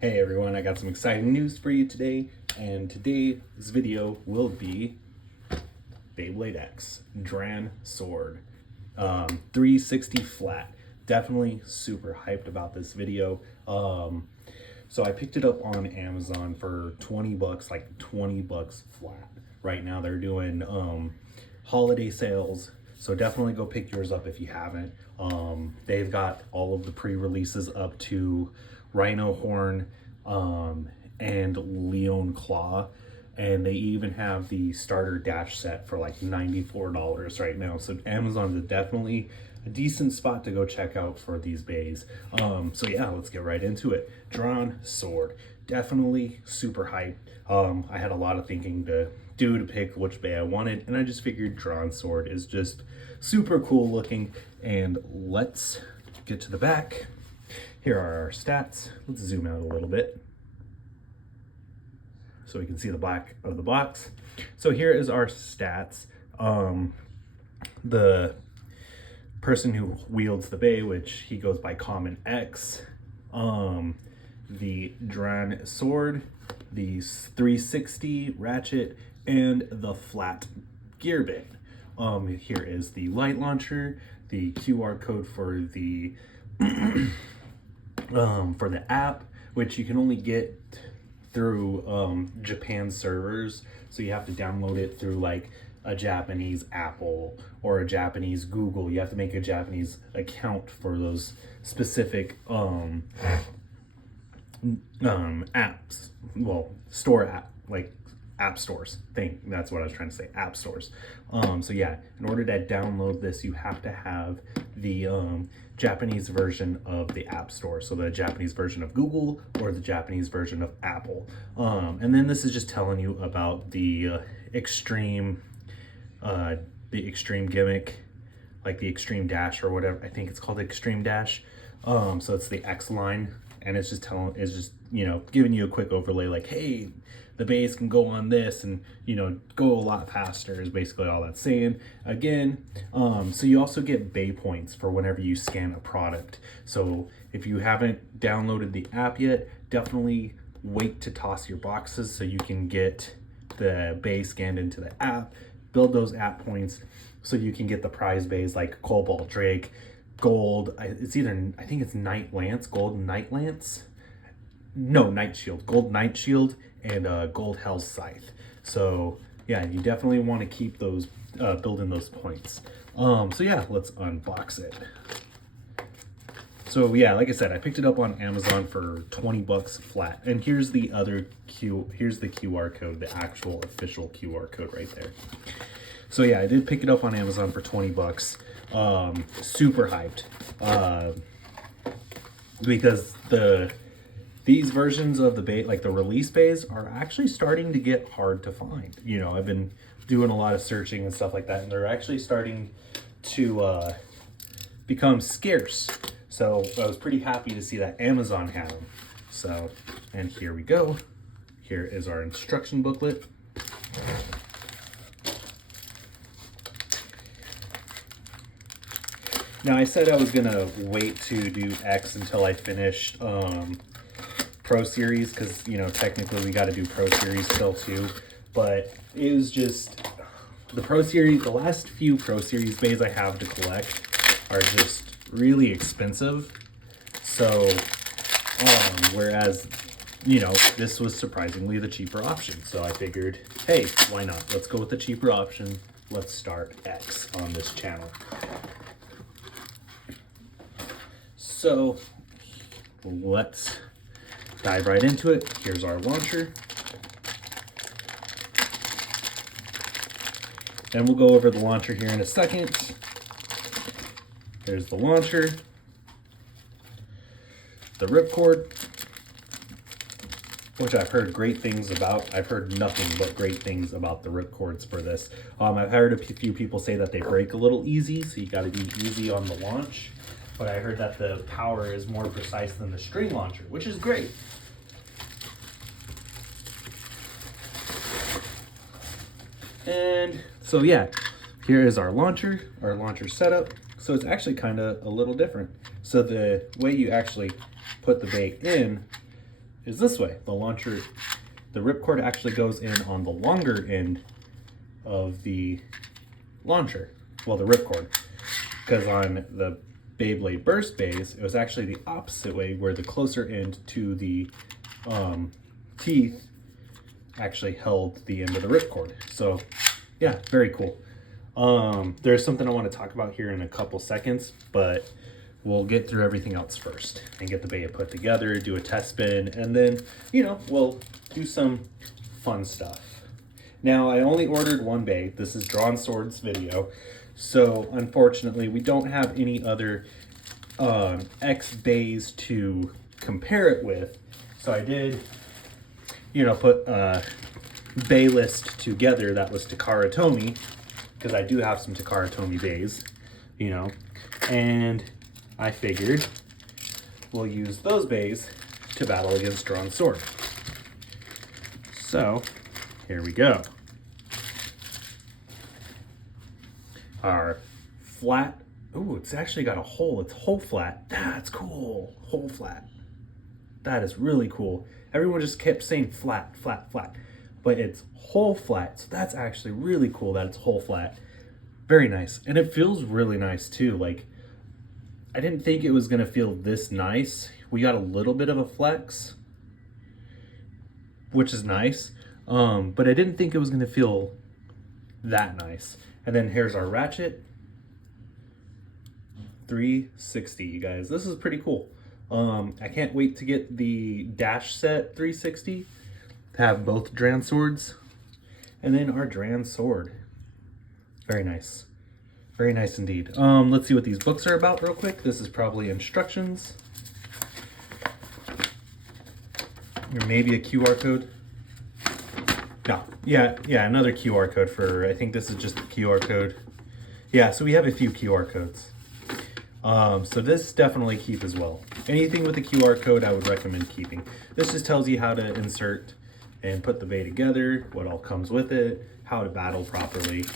Hey everyone, I got some exciting news for you today, and today's video will be Beyblade X Dran Sword 360 flat. Definitely super hyped about this video. So I picked it up on Amazon for 20 bucks, like 20 bucks flat. Right now they're doing holiday sales, so definitely go pick yours up if you haven't. They've got all of the pre-releases up to Rhino Horn and Leon Claw, and they even have the starter dash set for like $94 right now. So Amazon's definitely a decent spot to go check out for these bays. So yeah, let's get right into it. Dran Sword, definitely super hyped. I had a lot of thinking to pick which bay I wanted, and I just figured Dran Sword is just super cool looking. And let's get to the back. Here are our stats. Let's zoom out a little bit so we can see the back of the box. So here is our stats. The person who wields the bay, which he goes by Common X, the Dran Sword, the 360 ratchet, and the flat gear bin. Here is the light launcher, the QR code for the app, which you can only get through Japan servers, so you have to download it through like a Japanese Apple or a Japanese Google. You have to make a Japanese account for those specific apps, well, store app, like app stores thing. That's what I was trying to say, app stores. So yeah, in order to download this, you have to have the Japanese version of the app store, so the Japanese version of Google or the Japanese version of Apple. And then this is just telling you about the extreme gimmick, like the extreme dash or whatever. I think it's called the extreme dash. So it's the X line, and it's just giving you a quick overlay, like, hey, the bays can go on this and, go a lot faster, is basically all that's saying. Again, so you also get bay points for whenever you scan a product. So if you haven't downloaded the app yet, definitely wait to toss your boxes so you can get the bay scanned into the app, build those app points so you can get the prize bays like Cobalt Drake, Gold, I think it's Night Lance, Gold Night Lance, no, Night Shield, Gold Night Shield, and Gold Hell Scythe. So yeah, you definitely want to keep those, building those points. So yeah, let's unbox it. So yeah, like I said, I picked it up on Amazon for 20 bucks flat. And here's the here's the QR code, the actual official QR code right there. So yeah, I did pick it up on Amazon for 20 bucks. Super hyped. Because these versions of the bay, like the release bays, are actually starting to get hard to find. I've been doing a lot of searching and stuff like that, and they're actually starting to become scarce. So I was pretty happy to see that Amazon had them. So, and here we go. Here is our instruction booklet. Now, I said I was gonna wait to do X until I finished Pro Series, because technically we got to do Pro Series still too, but it was just the Pro Series. The last few Pro Series bays I have to collect are just really expensive. So whereas this was surprisingly the cheaper option, so I figured, hey, why not? Let's go with the cheaper option. Let's start X on this channel. So let's dive right into it. Here's our launcher. And we'll go over the launcher here in a second. There's the launcher. The ripcord, which I've heard great things about. I've heard nothing but great things about the ripcords for this. I've heard a few people say that they break a little easy, so you gotta be easy on the launch. But I heard that the power is more precise than the string launcher, which is great. And so yeah, here is our launcher setup. So it's actually kind of a little different. So the way you actually put the bay in is this way. The launcher, the ripcord actually goes in on the longer end of the launcher. Well, the ripcord. Because on the Beyblade Burst bays, it was actually the opposite way, where the closer end to the teeth actually held the end of the ripcord. So yeah, very cool. There's something I want to talk about here in a couple seconds, but we'll get through everything else first and get the bay put together, do a test spin, and then, you know, we'll do some fun stuff. Now, I only ordered one bay. This is Drawn Swords video. So unfortunately, we don't have any other X bays to compare it with. So I did, you know, put a bay list together that was Takara Tomy, because I do have some Takara Tomy bays, you know, and I figured we'll use those bays to battle against Drawn Sword. So here we go. Our flat, ooh, it's actually got a hole. It's hole flat. That's cool. Hole flat. That is really cool. Everyone just kept saying flat, flat, flat, but it's hole flat. So that's actually really cool that it's hole flat. Very nice. And it feels really nice too. Like, I didn't think it was gonna feel this nice. We got a little bit of a flex, which is nice. But I didn't think it was gonna feel that nice. And then here's our ratchet. 360, you guys. This is pretty cool. I can't wait to get the dash set 360. Have both Dran swords. And then our Dran sword. Very nice. Very nice indeed. Let's see what these books are about real quick. This is probably instructions. Or maybe a QR code. No, yeah, another QR code for, I think this is just a QR code. Yeah, so we have a few QR codes. So this definitely keep as well. Anything with a QR code I would recommend keeping. This just tells you how to insert and put the bay together, what all comes with it, how to battle properly.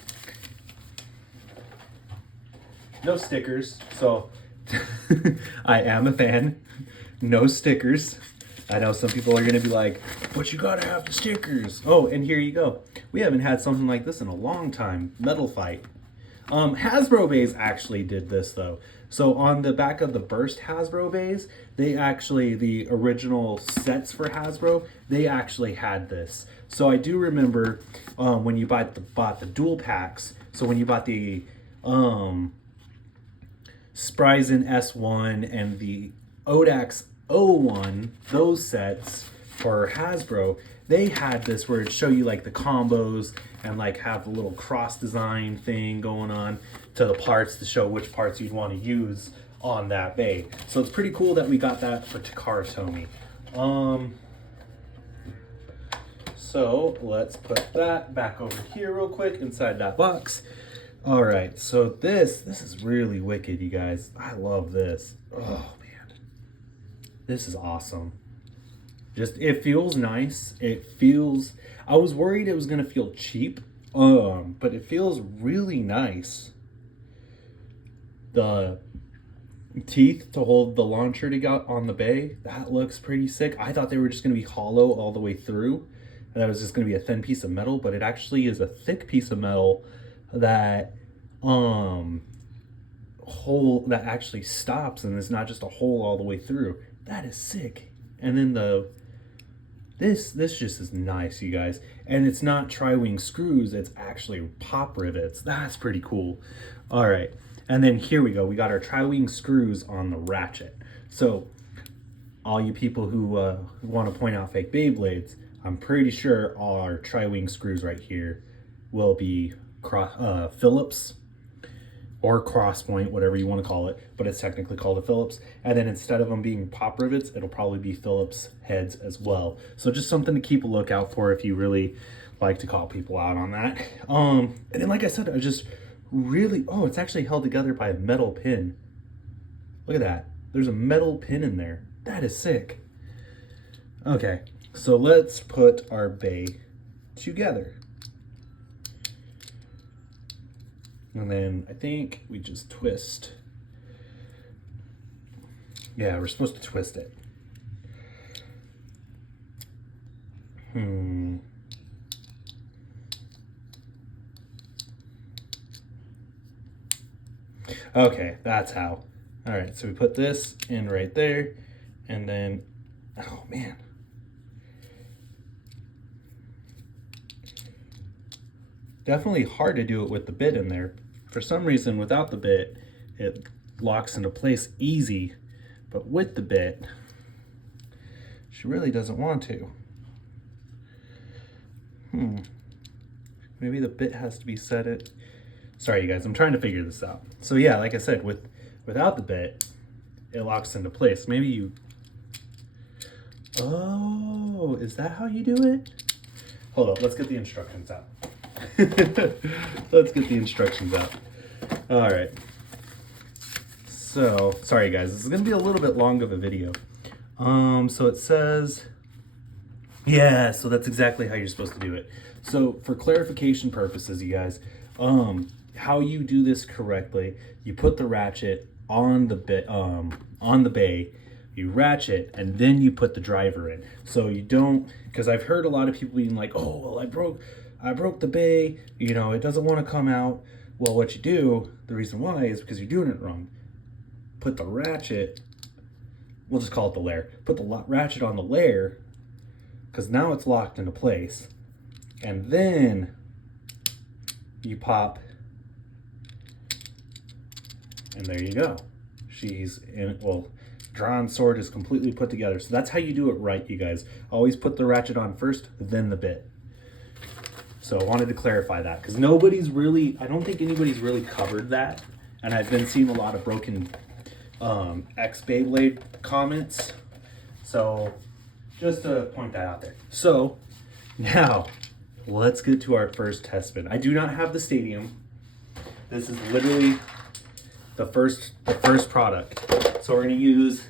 No stickers, so I am a fan. No stickers. I know some people are gonna be like, but you gotta have the stickers. Oh, and here you go. We haven't had something like this in a long time. Metal Fight. Hasbro bays actually did this though. So on the back of the Burst Hasbro bays, they actually, the original sets for Hasbro, they actually had this. So I do remember when you bought the dual packs, so when you bought the Spryzen S1 and the Odax O1, those sets for Hasbro, they had this where it'd show you like the combos and like have a little cross design thing going on to the parts to show which parts you'd want to use on that bay. So it's pretty cool that we got that for Takara Tomy. So let's put that back over here real quick inside that box. All right, so this is really wicked, you guys. I love this. Oh man, this is awesome. Just, it feels nice. It feels, I was worried it was gonna feel cheap, but it feels really nice. The teeth to hold the launcher to get on the bay, that looks pretty sick. I thought they were just gonna be hollow all the way through, and that was just gonna be a thin piece of metal, but it actually is a thick piece of metal that hole that actually stops, and it's not just a hole all the way through. That is sick. And then this just is nice, you guys. And it's not tri-wing screws, it's actually pop rivets. That's pretty cool. All right, and then here we go. We got our tri-wing screws on the ratchet. So all you people who want to point out fake Beyblades, I'm pretty sure our tri-wing screws right here will be Phillips or cross point, whatever you want to call it, but it's technically called a Phillips. And then instead of them being pop rivets, it'll probably be Phillips heads as well. So just something to keep a lookout for if you really like to call people out on that. And then like I said, I just really, oh, it's actually held together by a metal pin. Look at that. There's a metal pin in there. That is sick. Okay, so let's put our bay together. And then I think we just twist. Yeah, we're supposed to twist it. Okay, that's how. All right, so we put this in right there, and then, oh man. Definitely hard to do it with the bit in there. For some reason, without the bit, it locks into place easy, but with the bit, she really doesn't want to. Maybe the bit has to be set it. Sorry, you guys, I'm trying to figure this out. So yeah, like I said, without the bit, it locks into place. Maybe you, oh, is that how you do it? Hold up, let's get the instructions out. Let's get the instructions out. All right. So, sorry guys, this is gonna be a little bit long of a video. So it says, yeah, so that's exactly how you're supposed to do it. So for clarification purposes, you guys, how you do this correctly, you put the ratchet on the bit, on the bay, you ratchet, and then you put the driver in. So you don't, because I've heard a lot of people being like, oh, well, I broke the bay, you know, it doesn't want to come out. Well, what you do, the reason why is because you're doing it wrong. Put the ratchet, we'll just call it the layer. Put the ratchet on the layer, because now it's locked into place. And then you pop, and there you go. She's in, well, Dran sword is completely put together. So that's how you do it right, you guys. Always put the ratchet on first, then the bit. So I wanted to clarify that, because nobody's really, I don't think anybody's really covered that. And I've been seeing a lot of broken X Beyblade comments. So just to point that out there. So now let's get to our first test spin. I do not have the stadium. This is literally the first product. So we're gonna use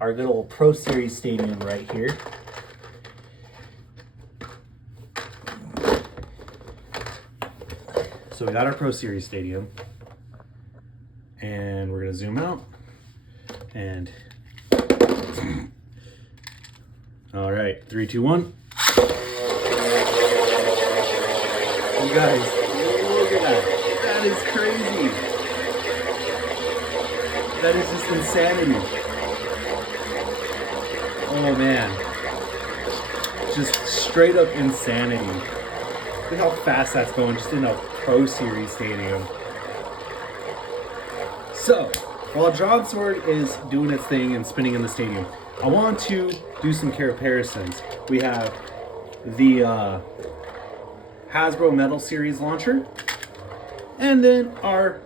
our good old Pro Series stadium right here. So we got our Pro Series stadium, and we're gonna zoom out, and all right, 3, 2, 1. You guys, look at that. That is crazy. That is just insanity. Oh man. Just straight up insanity. Look how fast that's going just in a Pro Series stadium. So, while Dran Sword is doing its thing and spinning in the stadium, I want to do some comparisons. We have the Hasbro Metal Series launcher, and then our,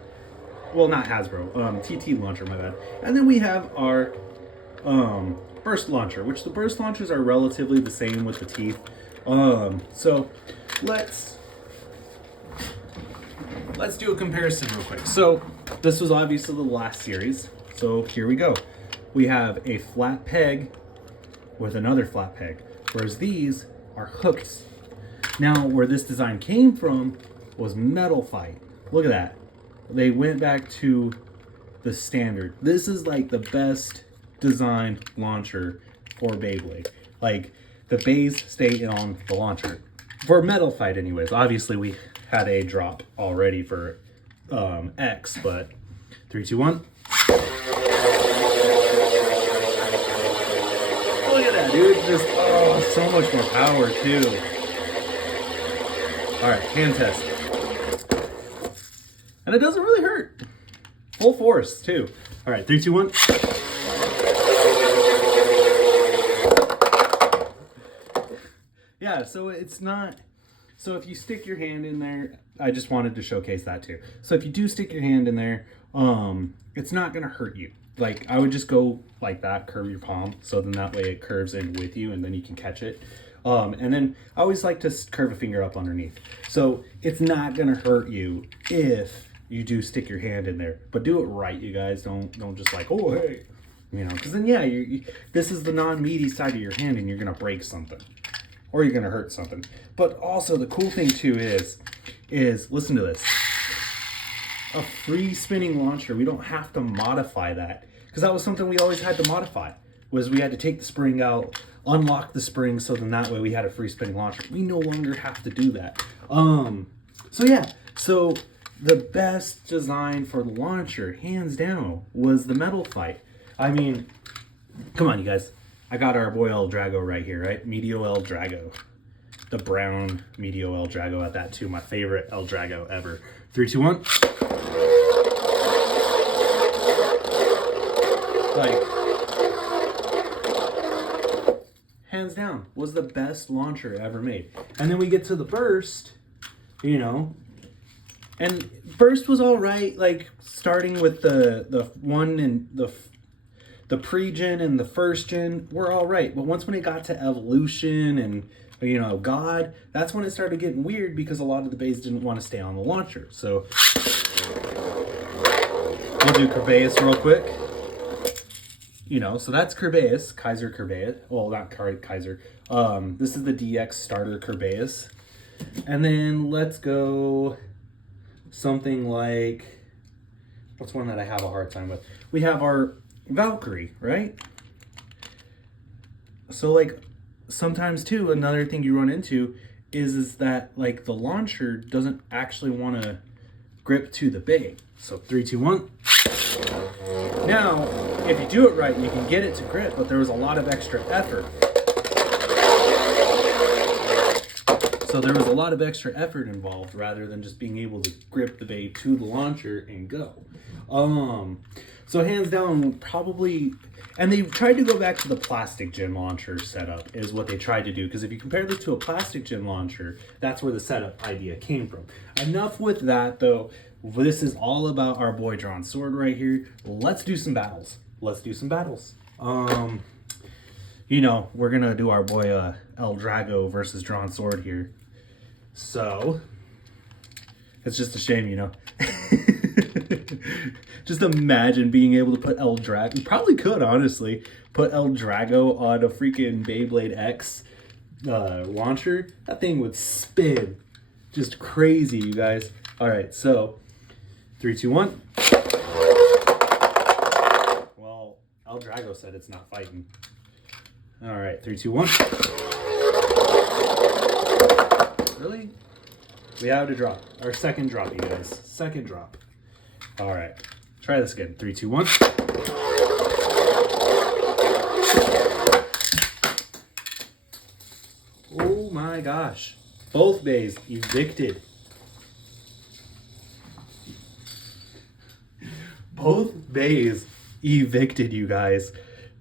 well, not Hasbro, TT launcher, my bad. And then we have our burst launcher, which the burst launchers are relatively the same with the teeth. So let's do a comparison real quick. So this was obviously the last series. So here we go. We have a flat peg with another flat peg, whereas these are hooks. Now, where this design came from was Metal Fight. Look at that. They went back to the standard. This is like the best designed launcher for Beyblade. Like, the bays stay on the launcher. For Metal Fight anyways. Obviously, we had a drop already for X, but 3, 2, 1. Look at that, dude. Just, oh, so much more power, too. All right, hand test. And it doesn't really hurt. Full force, too. All right, 3, 2, 1. Yeah, so it's not, so if you stick your hand in there, I just wanted to showcase that too. So if you do stick your hand in there, it's not gonna hurt you. Like, I would just go like that, curve your palm, so then that way it curves in with you and then you can catch it. And then I always like to curve a finger up underneath. So it's not gonna hurt you if you do stick your hand in there, but do it right, you guys. Don't just like, oh, hey, you know, because then, yeah, this is the non-meaty side of your hand and you're gonna break something. Or you're gonna hurt something. But also the cool thing too is listen to this. A free spinning launcher, we don't have to modify that. Because that was something we always had to modify. was we had to take the spring out, unlock the spring, so then that way we had a free spinning launcher. We no longer have to do that. So yeah, so the best design for the launcher, hands down, was the metal fight. I mean, come on, you guys. I got our boy El Drago right here, right? Medio El Drago. The brown Medio El Drago at that too. My favorite El Drago ever. 3, 2, 1. Like, hands down, was the best launcher ever made. And then we get to the Burst, you know, and Burst was all right. Like, starting with the one and the pre-gen and the first gen were all right. But once when it got to Evolution and, you know, God, that's when it started getting weird because a lot of the bays didn't want to stay on the launcher. So we'll do Kerbeus real quick. You know, so that's Kerbeus, Kaiser Kerbeus. Well, not Kaiser. This is the DX starter Kerbeus. And then let's go something like, what's one that I have a hard time with? We have our Valkyrie, right? So like sometimes too, another thing you run into is that like the launcher doesn't actually want to grip to the bay. So 3, 2, 1. Now, if you do it right, you can get it to grip, but there was a lot of extra effort. So there was a lot of extra effort involved rather than just being able to grip the bay to the launcher and go. So hands down, probably, and they tried to go back to the plastic gen launcher setup is what they tried to do. Because if you compare this to a plastic gen launcher, that's where the setup idea came from. Enough with that though. This is all about our boy Dran Sword right here. Let's do some battles. Let's do some battles. You know, we're gonna do our boy El Drago versus Dran Sword here. So it's just a shame, you know. Just imagine being able to put El Drago. You probably could, honestly, put El Drago on a freaking Beyblade X launcher. That thing would spin. Just crazy, you guys. All right, so 3, 2, 1. Well, El Drago said it's not fighting. All right, 3, 2, 1. Really? We have to drop. Our second drop, you guys. Second drop. All right. Try this again. 3, 2, 1. Oh my gosh. Both bays evicted. Both bays evicted, you guys.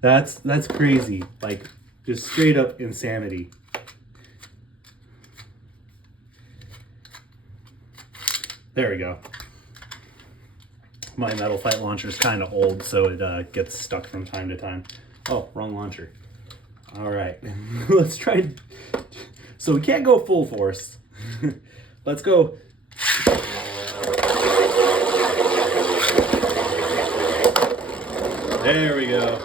That's crazy. Like, just straight up insanity. There we go. My Metal Fight launcher is kind of old, so it gets stuck from time to time. Oh, wrong launcher. All right, let's try. So we can't go full force. Let's go. There we go.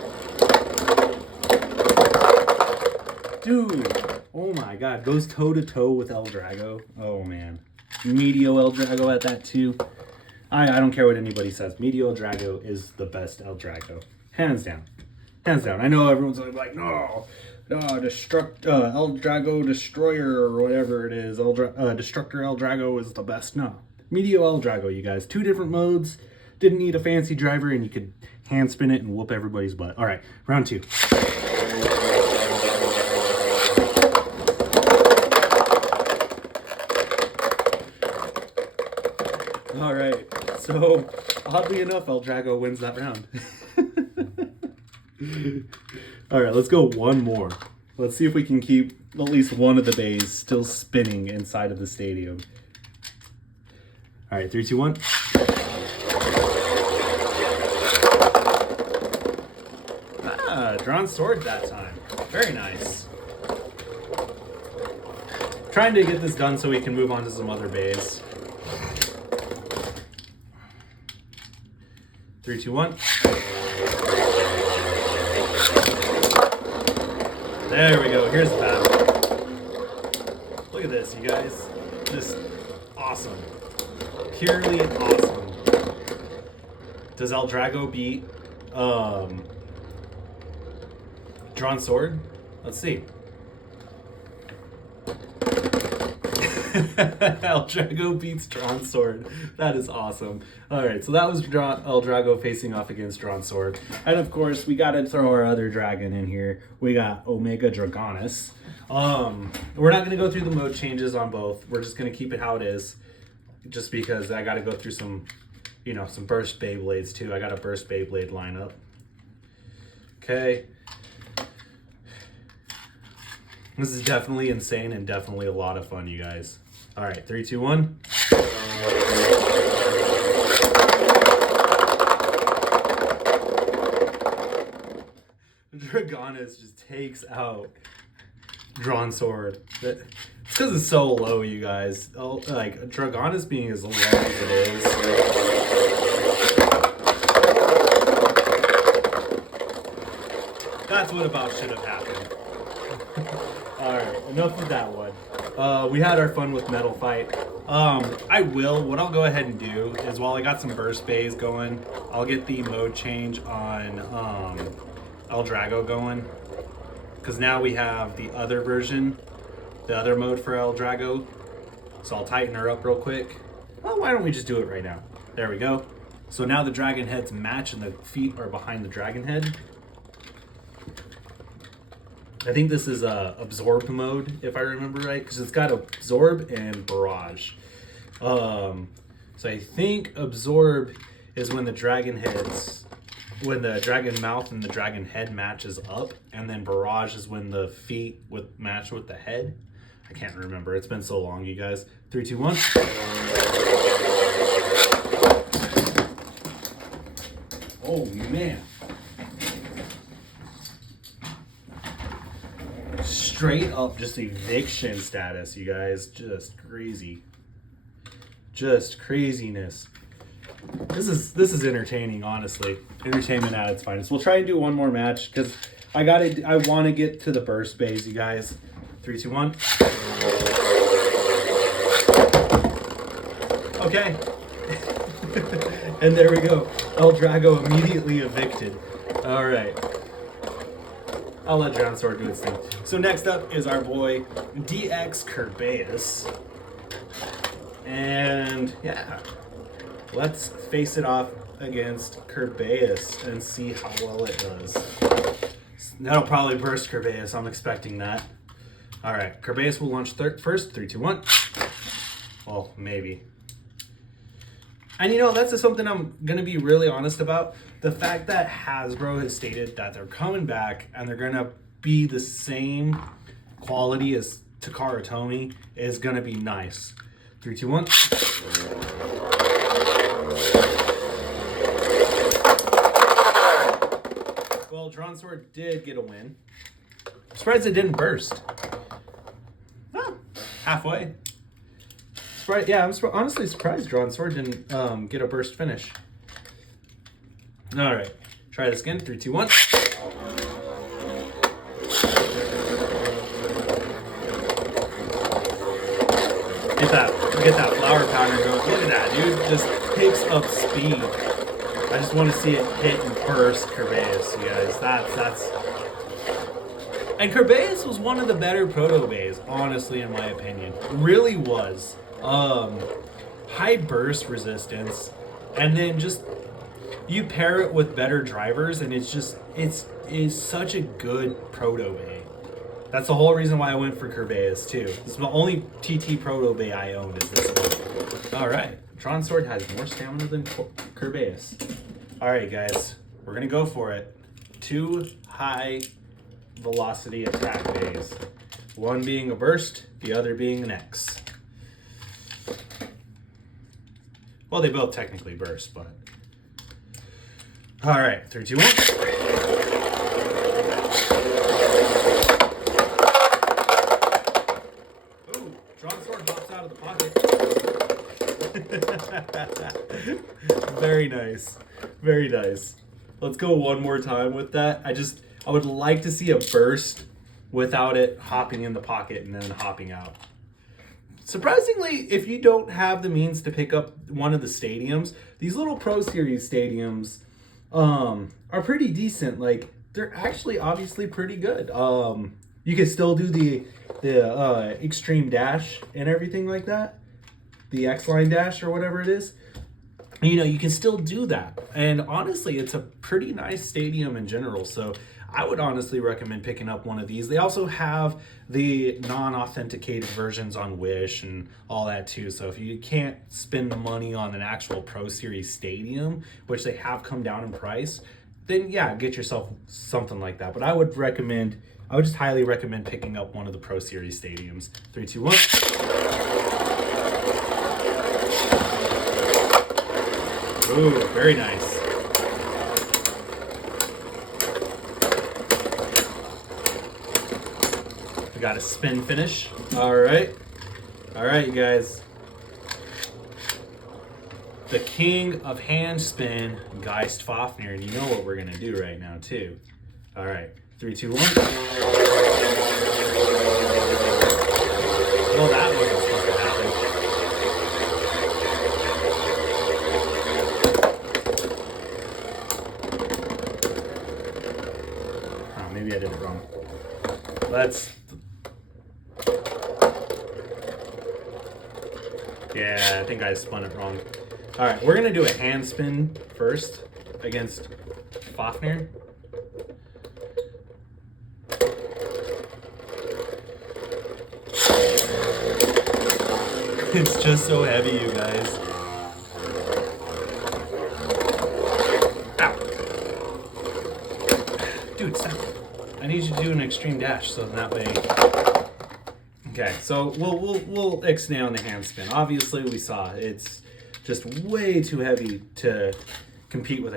Dude, oh my God, goes toe to toe with El Drago. Oh man. Medio El Drago at that too. I don't care what anybody says. Medio El Drago is the best El Drago. Hands down. Hands down. I know everyone's like, no, El Drago Destroyer or whatever it is. Destructor El Drago is the best. No. Medio El Drago, you guys. 2 different modes. Didn't need a fancy driver and you could hand spin it and whoop everybody's butt. All right, round 2. All right, so oddly enough, El Drago wins that round. All right, let's go one more. Let's see if we can keep at least one of the bays still spinning inside of the stadium. All right, 3, 2, 1. Ah, Dran Sword that time. Very nice. Trying to get this done so we can move on to some other bays. 3, 2, 1. There we go. Here's the battle. Look at this, you guys. Just awesome. Purely awesome. Does El Drago beat Drawn sword. Let's see. El Drago beats Drawn Sword. That is awesome. All right, so that was El Drago facing off against Drawn Sword. And of course, we got to throw our other dragon in here. We got Omega Dragonis. We're not going to go through the mode changes on both. We're just going to keep it how it is. Just because I got to go through some, you know, some burst Beyblades too. I got a burst Beyblade lineup. Okay. This is definitely insane and definitely a lot of fun, you guys. All right, 3, 2, 1. Dragonis just takes out Drawn Sword. It's because it's so low, you guys. Like, Dragonis being as low as it is. That's what about should have happened. Alright, enough of that one. We had our fun with Metal Fight. What I'll go ahead and do is while I got some burst bays going, I'll get the mode change on El Drago going. Because now we have the other version, the other mode for El Drago. So I'll tighten her up real quick. Well, why don't we just do it right now? There we go. So now the dragon heads match and the feet are behind the dragon head. I think this is absorb mode, if I remember right, because it's got absorb and barrage. So I think absorb is when the dragon mouth and the dragon head matches up, and then barrage is when the feet match with the head. I can't remember. It's been so long, you guys. 3, 2, 1. Oh man. Straight up just eviction status, you guys. Just crazy. Just craziness. This is entertaining, honestly. Entertainment at its finest. We'll try and do one more match because I want to get to the burst bays, you guys. 3, 2, 1. Okay. And there we go. El Drago immediately evicted. All right. I'll let Drawn Sword do its thing. So next up is our boy DX Kerbeus. And yeah, let's face it off against Kerbeus and see how well it does. That'll probably burst Kerbeus. I'm expecting that. All right, Kerbeus will launch first. 3, 2, 1. Well, maybe. And you know, that's just something I'm going to be really honest about. The fact that Hasbro has stated that they're coming back and they're going to be the same quality as Takara Tomy is going to be nice. 3, 2, 1. Well, Drawn Sword did get a win. I'm surprised it didn't burst. Oh, halfway. Yeah, I'm honestly surprised Drawn Sword didn't get a burst finish. All right, try this again. 3, 2, 1. Get that flower pattern going. Look at that, dude. Just picks up speed. I just want to see it hit and burst Kerbeus, you guys. That's. And Kerbeus was one of the better proto bays, honestly, in my opinion. Really was. High burst resistance, and then just you pair it with better drivers, and it's such a good proto bay. That's the whole reason why I went for Kerbeus too. This is the only TT proto bay I own is this one. All right, Drawn Sword has more stamina than Kerbeus. All right, guys, we're gonna go for it. 2 high velocity attack bays. One being a burst, the other being an X. Well, they both technically burst, but... All right, 3, 2, 1. Ooh, Drawn Sword pops out of the pocket. Very nice. Very nice. Let's go one more time with that. I would like to see a burst without it hopping in the pocket and then hopping out. Surprisingly, if you don't have the means to pick up one of the stadiums, these little Pro Series stadiums are pretty decent. Like, they're actually obviously pretty good. You can still do the extreme dash and everything like that, the X line dash or whatever it is. You know, you can still do that. And honestly, it's a pretty nice stadium in general. So I would honestly recommend picking up one of these. They also have the non-authenticated versions on Wish and all that too. So if you can't spend the money on an actual Pro Series stadium, which they have come down in price, then yeah, get yourself something like that. But I would just highly recommend picking up one of the Pro Series stadiums. 3, 2, 1. Ooh, very nice. We got a spin finish. All right, you guys. The king of hand spin, Geist Fafnir, and you know what we're gonna do right now too. All right, 3, 2, 1. Well, that wasn't supposed to happen. Oh, maybe I did it wrong. Yeah, I think I spun it wrong. All right, we're gonna do a hand spin first against Fafnir. It's just so heavy, you guys. Ow. Dude, stop. I need you to do an extreme dash so that way. Okay, so we'll ixnay on the hand spin. Obviously, we saw it's just way too heavy to compete with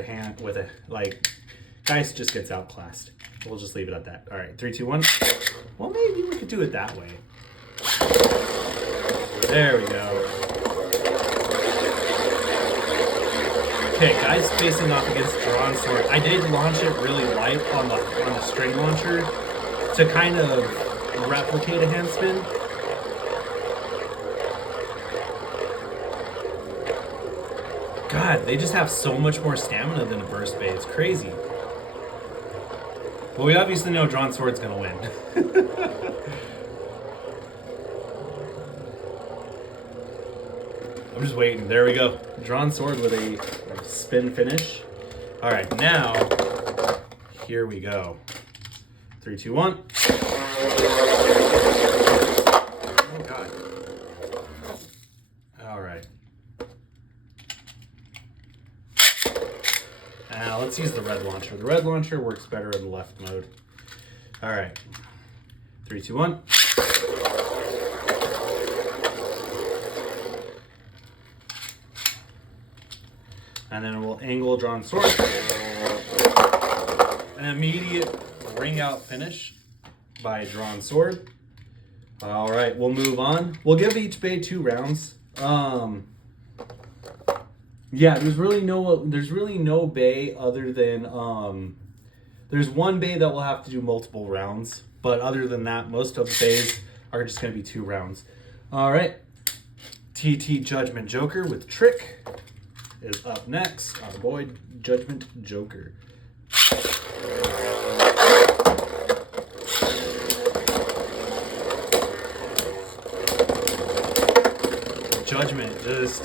Geist just gets outclassed. We'll just leave it at that. All right, 3, 2, 1. Well, maybe we could do it that way. There we go. Okay, Geist facing off against Dran sword. I did launch it really light on the string launcher to kind of replicate a hand spin. God, they just have so much more stamina than a burst bay. It's crazy. Well, we obviously know Dran sword's gonna win. I'm just waiting. There we go. Dran sword with a spin finish. All right, now here we go. 3, 2, 1. Oh God. All right. Now let's use the red launcher. The red launcher works better in the left mode. All right. 3, 2, 1. And then we'll angle Dran sword. An immediate ring out finish by Dran sword. All right, we'll move on. We'll give each bay 2 rounds. Yeah, there's really no bay other than there's one bay that will have to do multiple rounds, but other than that, most of the bays are just gonna be 2 rounds. All right, TT Judgment Joker with Trick is up next. Our boy Judgment Joker. Judgment just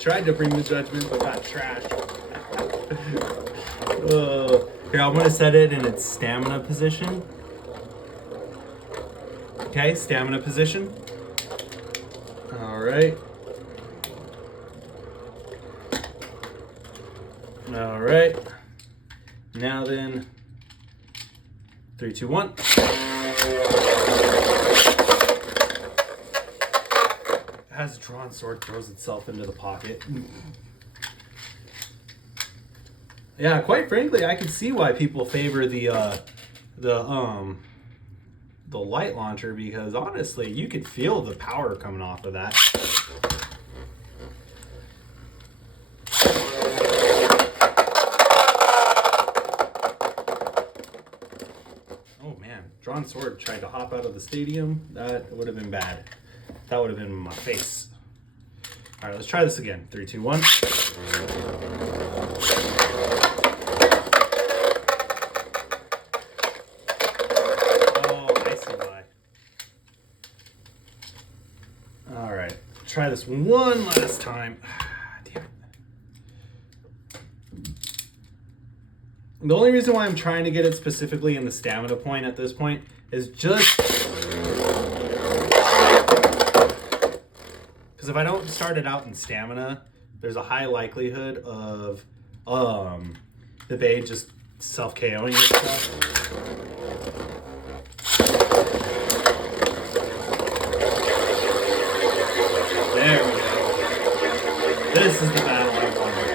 tried to bring the judgment but got trashed. Here, I'm gonna set it in its stamina position. Okay, stamina position. All right. All right. Now then, 3, 2, 1. As Dran sword throws itself into the pocket. Yeah, quite frankly, I can see why people favor the light launcher, because honestly, you could feel the power coming off of that. Oh man, Dran sword tried to hop out of the stadium. That would have been bad. That would have been in my face. All right, let's try this again. 3, 2, 1. try this one last time. Damn it. The only reason why I'm trying to get it specifically in the stamina point at this point is just because if I don't start it out in stamina, there's a high likelihood of the bait just self-KOing itself. There we go. This is the battle I wanted.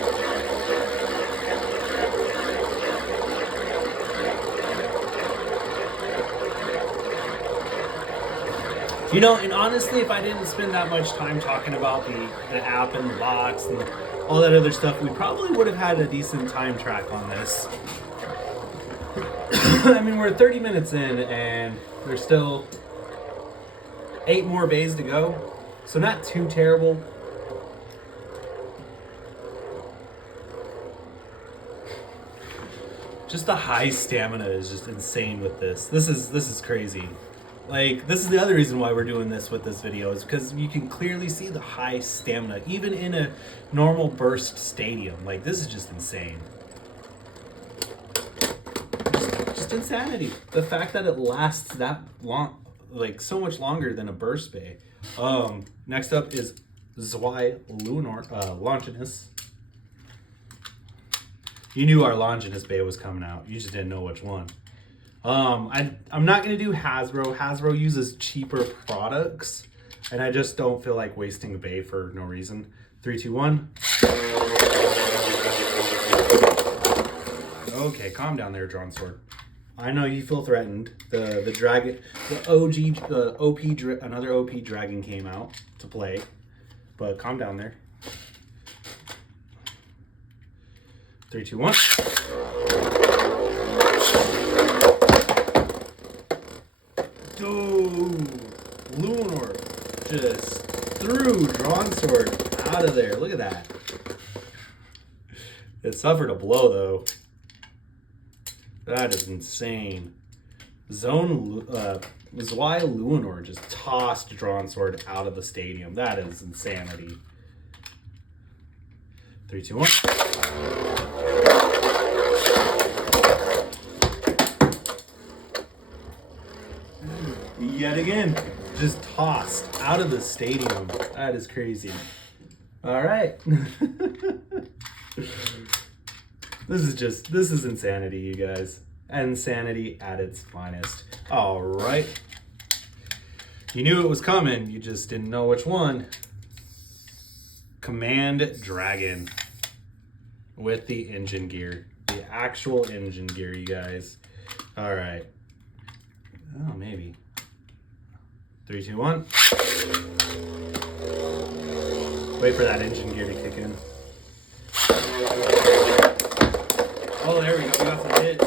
You know, and honestly, if I didn't spend that much time talking about the app and the box and all that other stuff, we probably would have had a decent time track on this. I mean, we're 30 minutes in and there's still 8 more bays to go. So not too terrible. Just the high stamina is just insane with this. This is crazy. Like, this is the other reason why we're doing this with this video, is because you can clearly see the high stamina, even in a normal burst stadium. Like, this is just insane. Just insanity. The fact that it lasts that long, like so much longer than a burst bay. Next up is Zwei Longinus. You knew our Longinus bay was coming out. You just didn't know which one. I'm not going to do Hasbro. Hasbro uses cheaper products, and I just don't feel like wasting a bay for no reason. 3, 2, 1. Okay, calm down there, Drawn Sword. I know you feel threatened. The dragon, another OP dragon came out to play, but calm down there. 3, 2, 1. Dude, Lunar just threw Drawn Sword out of there. Look at that. It suffered a blow though. That is insane. Zwei Lunar just tossed Drawn Sword out of the stadium. That is insanity. 3, 2, 1. Yet again, just tossed out of the stadium. That is crazy. All right. This is insanity, you guys. Insanity at its finest. All right. You knew it was coming. You just didn't know which one. Command Dragon with the engine gear. The actual engine gear, you guys. All right. Oh, maybe. 3, 2, 1. Wait for that engine gear to kick in. Oh, there we go. We got some hits.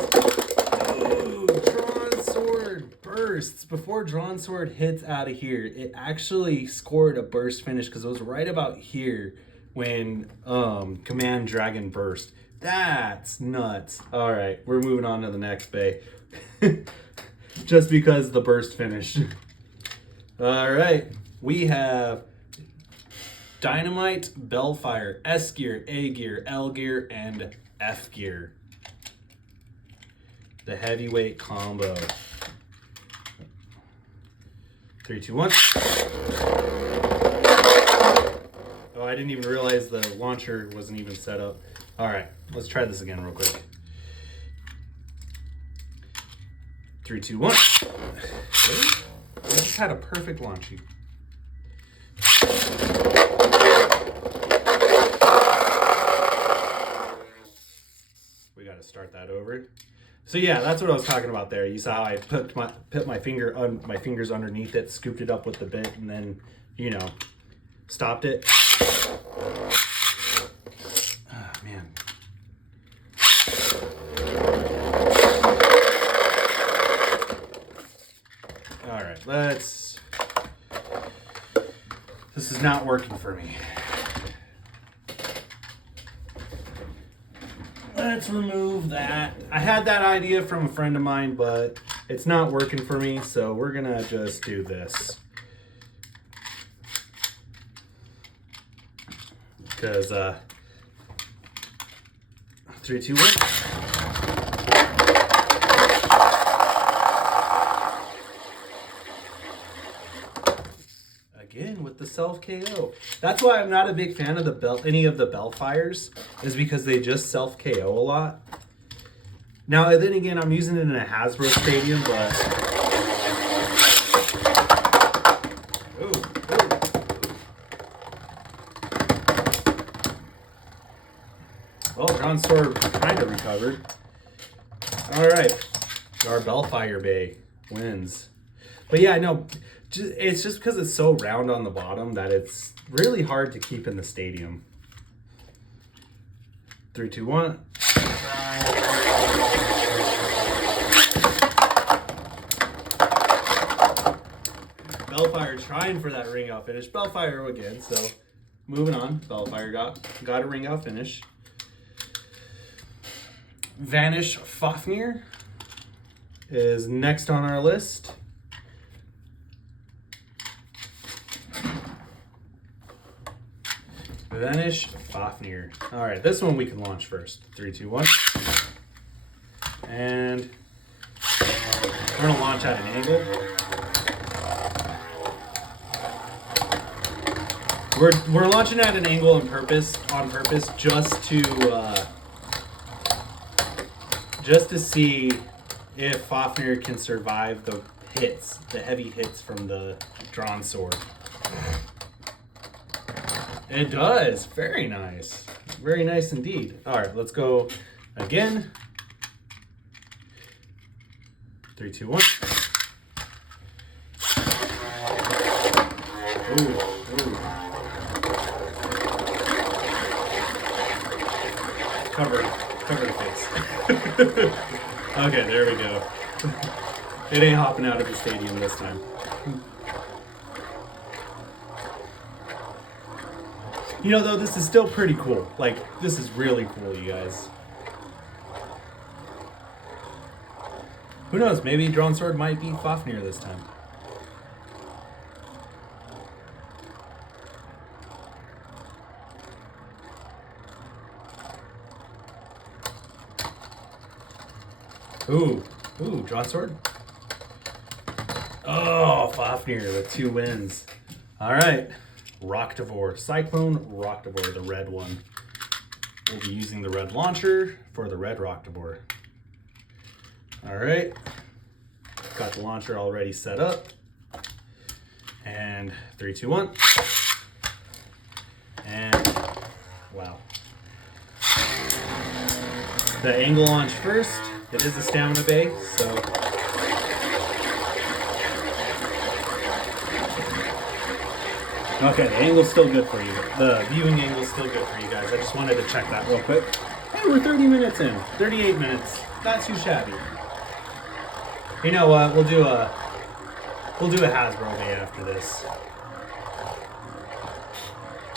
Ooh, Drawn Sword bursts. Before Drawn Sword hits out of here, it actually scored a burst finish because it was right about here when Command Dragon burst. That's nuts. All right, we're moving on to the next bay. Just because the burst finished. All right, we have Dynamite, Bellfire, S gear, A gear, L gear, and F gear. The heavyweight combo. 3, 2, 1. Oh, I didn't even realize the launcher wasn't even set up. All right, let's try this again real quick. 3, 2, 1. Really? I just had a perfect launching. We got to start that over. So yeah, that's what I was talking about there. You saw how I put my fingers underneath it, scooped it up with the bit, and then, you know, stopped it. Oh, man. All right, this is not working for me. Let's remove that. I had that idea from a friend of mine, but it's not working for me, so we're gonna just do this. Because 3, 2, 1. Again with the self KO. That's why I'm not a big fan of any of the Bellfires, is because they just self KO a lot. Now then again, I'm using it in a Hasbro stadium, but well, Dran Sword kind of recovered. All right, our Bellfire Bay wins. But yeah, no, it's just because it's so round on the bottom that it's really hard to keep in the stadium. 3, 2, 1. Bellfire trying for that ring out finish. Bellfire again, so moving on. Bellfire got a ring out finish. Vanish Fafnir is next on our list. Vanish Fafnir. All right, this one we can launch first. 3, 2, 1. And we're gonna launch at an angle. We're launching at an angle on purpose just to see if Fafnir can survive the heavy hits from the Dran Sword. It does. Very nice. Very nice indeed. All right, let's go again. 3, 2, 1. Ooh. Cover the face. Okay, there we go. It ain't hopping out of the stadium this time. You know, though, this is still pretty cool. Like, this is really cool, you guys. Who knows? Maybe Dran Sword might beat Fafnir this time. Ooh, Dran Sword. Oh, Fafnir with 2 wins. All right, Rocktavor, Cyclone Rocktavor, the red one. We'll be using the red launcher for the red Rocktavor. All right, got the launcher already set up. And 3, 2, 1. And wow. The angle launch first. It is a stamina bay, so okay, the angle's still good for you. The viewing angle's still good for you guys. I just wanted to check that real quick. Hey, we're 30 minutes in. 38 minutes. Not too shabby. You know what? We'll do a Hasbro bay after this.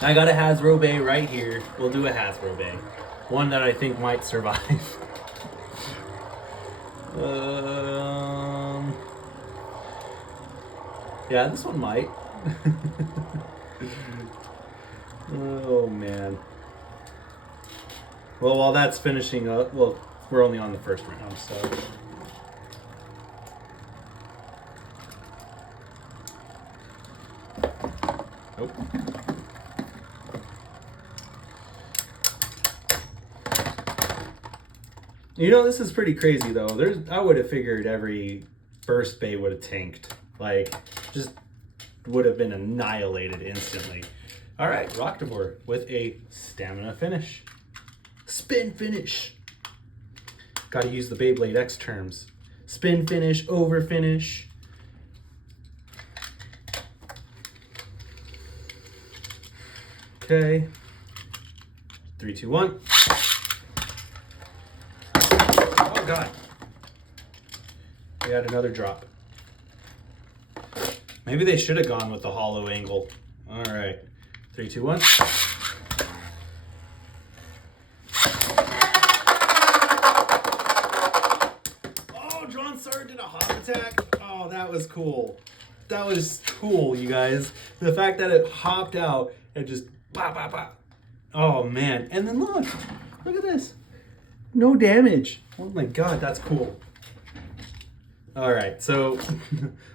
I got a Hasbro bay right here. We'll do a Hasbro bay. One that I think might survive. Yeah, this one might. Oh man. Well, while that's finishing up, well, we're only on the first round, so. Nope. You know, this is pretty crazy though. I would have figured every first bay would have tanked. Like, just would have been annihilated instantly. All right, Rocktavor with a stamina finish. Spin finish. Got to use the Beyblade X terms. Spin finish, over finish. Okay. 3, 2, 1. Oh God. We had another drop. Maybe they should have gone with the hollow angle. All right. 3, 2, 1. Oh, Dran Sword did a hop attack. Oh, that was cool. That was cool, you guys. The fact that it hopped out and just pop, pop, pop. Oh man, and then look at this. No damage. Oh my god, that's cool. All right, so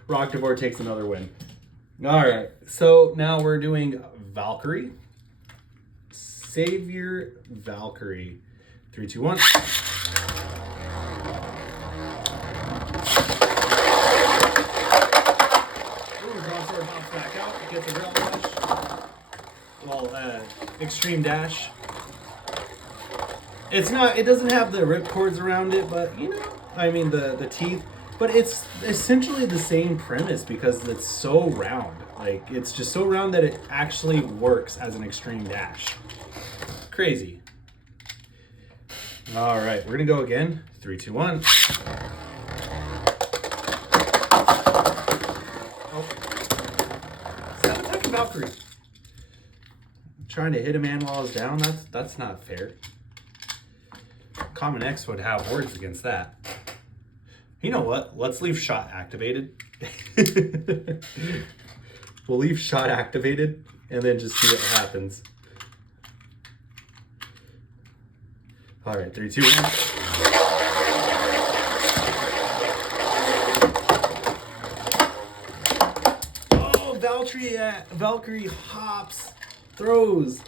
Roktavor takes another win. All right, so now we're doing Valkyrie. Savior Valkyrie. 3, 2, 1. Back out, gets a rail rush. Well, extreme dash. It's not, it doesn't have the rip cords around it, but you know, I mean the teeth, but it's essentially the same premise because it's so round. Like, it's just so round that it actually works as an extreme dash. Crazy. All right, we're gonna go again. 3, 2, 1. Valkyrie. Trying to hit a man while he's down, that's not fair. Common X would have words against that. You know what? Let's leave shot activated. We'll leave shot activated and then just see what happens. All right, 3, 2, 1. Valkyrie hops, throws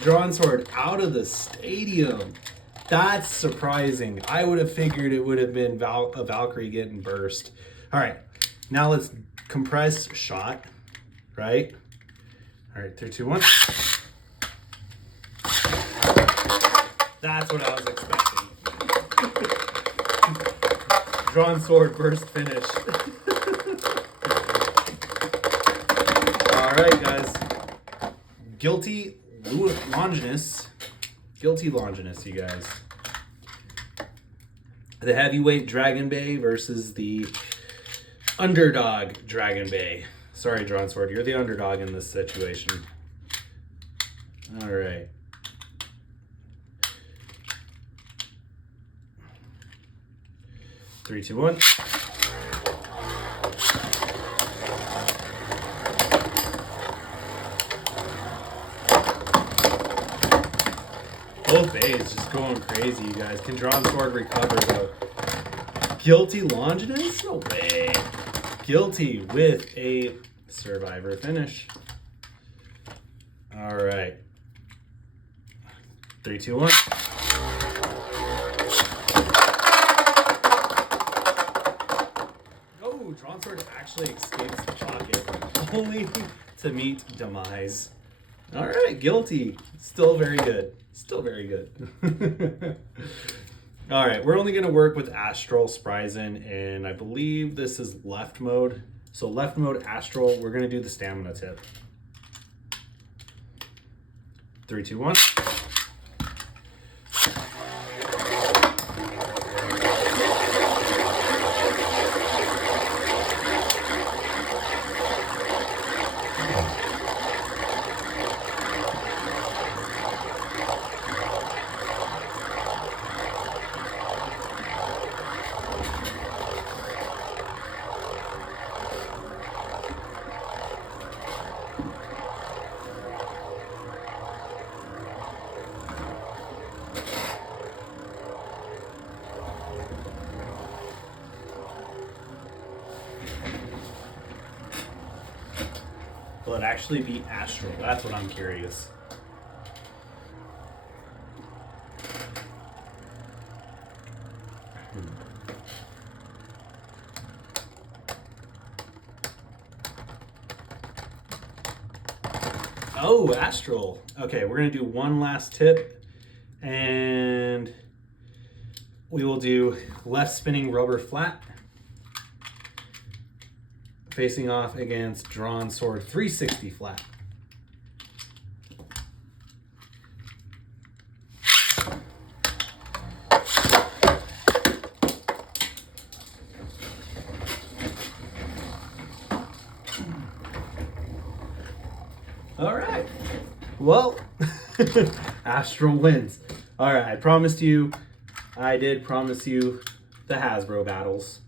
Dran sword out of the stadium. That's surprising. I would have figured it would have been a Valkyrie getting burst. All right, now let's compress shot, right? All right, 3, 2, 1. That's what I was expecting. Dran sword burst finish. All right, guys. Guilty Longinus, you guys. The heavyweight Dragon Bay versus the underdog Dragon Bay. Sorry, Dran sword, you're the underdog in this situation. All right. Three, two, one. Both bays just going crazy, you guys. Can Dran sword recover though? Guilty Longinus? No way. Guilty with a survivor finish. All right. 3, 2, 1. Oh, Dran sword actually escapes the pocket, only to meet demise. All right, Guilty. Still very good. Still very good. All right, we're only going to work with Astral, Spryzen, and I believe this is left mode. So left mode, Astral, we're going to do the stamina tip. 3, 2, 1. Will it actually be Astral? That's what I'm curious. Oh, Astral. Okay, we're going to do one last tip, and we will do left spinning rubber flat, facing off against Dran sword 360 flat. All right. Well, Astral wins. All right, I promised you, I did promise you the Hasbro battles.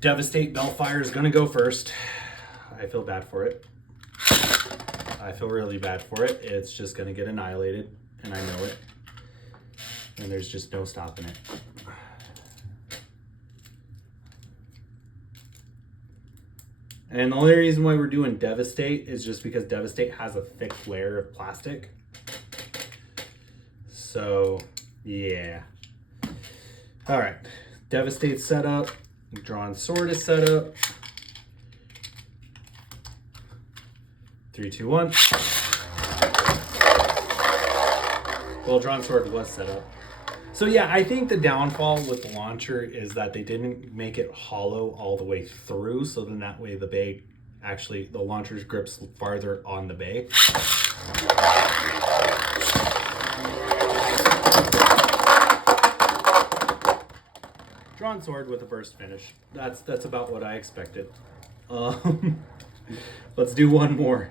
Devastate Bellfire is going to go first. I feel bad for it. I feel really bad for it. It's just gonna get annihilated, and I know it. And there's just no stopping it. And the only reason why we're doing Devastate is just because Devastate has a thick layer of plastic. So, yeah. All right, Devastate set up. Drawn Sword is set up. 3, 2, 1. Well, Drawn Sword was set up. So yeah, I think the downfall with the launcher is that they didn't make it hollow all the way through, so then that way the bay actually, the launcher's grips farther on the bay. Drawn Sword with a burst finish. That's about what I expected. Let's do one more.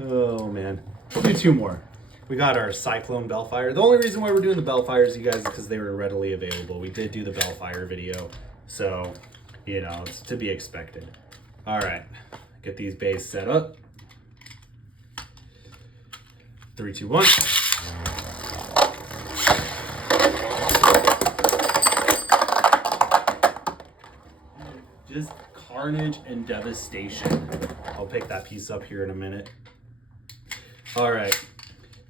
Oh man, we'll do 2 more. We got our Cyclone Bellfire. The only reason why we're doing the Bellfires, you guys, is because they were readily available. We did do the Bellfire video, so, you know, it's to be expected. All right, get these bays set up. 3, 2, 1. Just carnage and devastation. I'll pick that piece up here in a minute. All right.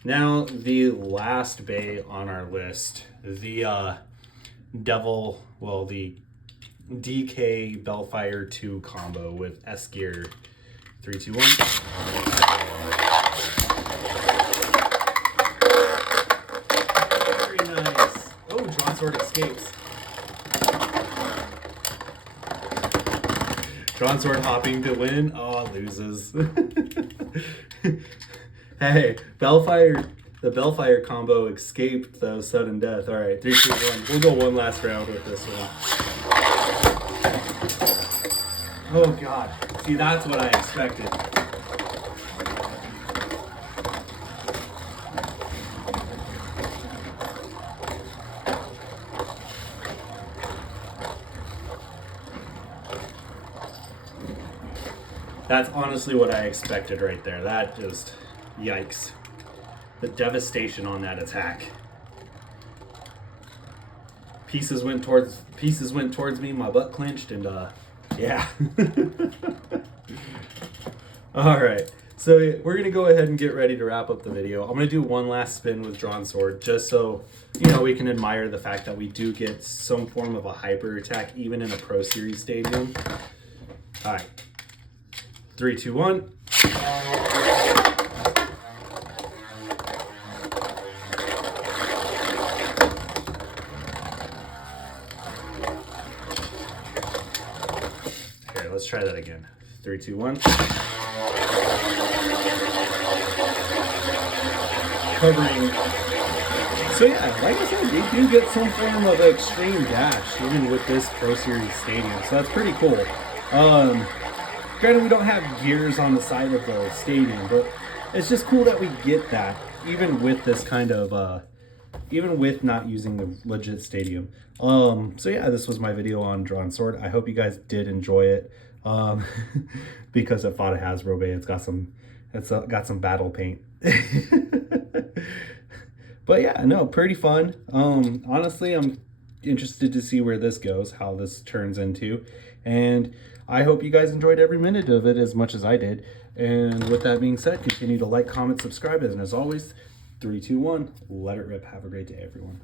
Now, the last bay on our list, the the DK Bellfire 2 combo with S gear. 3, 2, 1. Very nice. Oh, Drawn Sword escapes. Drawn Sword hopping to win. Oh, loses. Hey, Bellfire, the Bellfire combo escaped though sudden death. All right, 3, 2, 1. We'll go one last round with this one. Oh God, see, that's what I expected. That's honestly what I expected right there. That just... yikes. The devastation on that attack. Pieces went towards me, my butt clenched, and yeah. Alright, so we're gonna go ahead and get ready to wrap up the video. I'm gonna do one last spin with Drawn Sword, just so you know we can admire the fact that we do get some form of a hyper attack even in a Pro Series stadium. Alright. 3, 2, 1. Let's try that again. 3, 2, 1. Covering. So yeah, like I said, they do get some form of extreme dash even with this Pro Series stadium. So that's pretty cool. Granted, we don't have gears on the side of the stadium, but it's just cool that we get that even with this kind of even with not using the legit stadium. So yeah, this was my video on Drawn Sword. I hope you guys did enjoy it. Because it fought a Hasbro Bay. It's got some battle paint. But yeah, no, pretty fun. Honestly, I'm interested to see where this goes, how this turns into, and I hope you guys enjoyed every minute of it as much as I did. And with that being said, continue to like, comment, subscribe, and as always, 3, 2, 1, let it rip. Have a great day, everyone.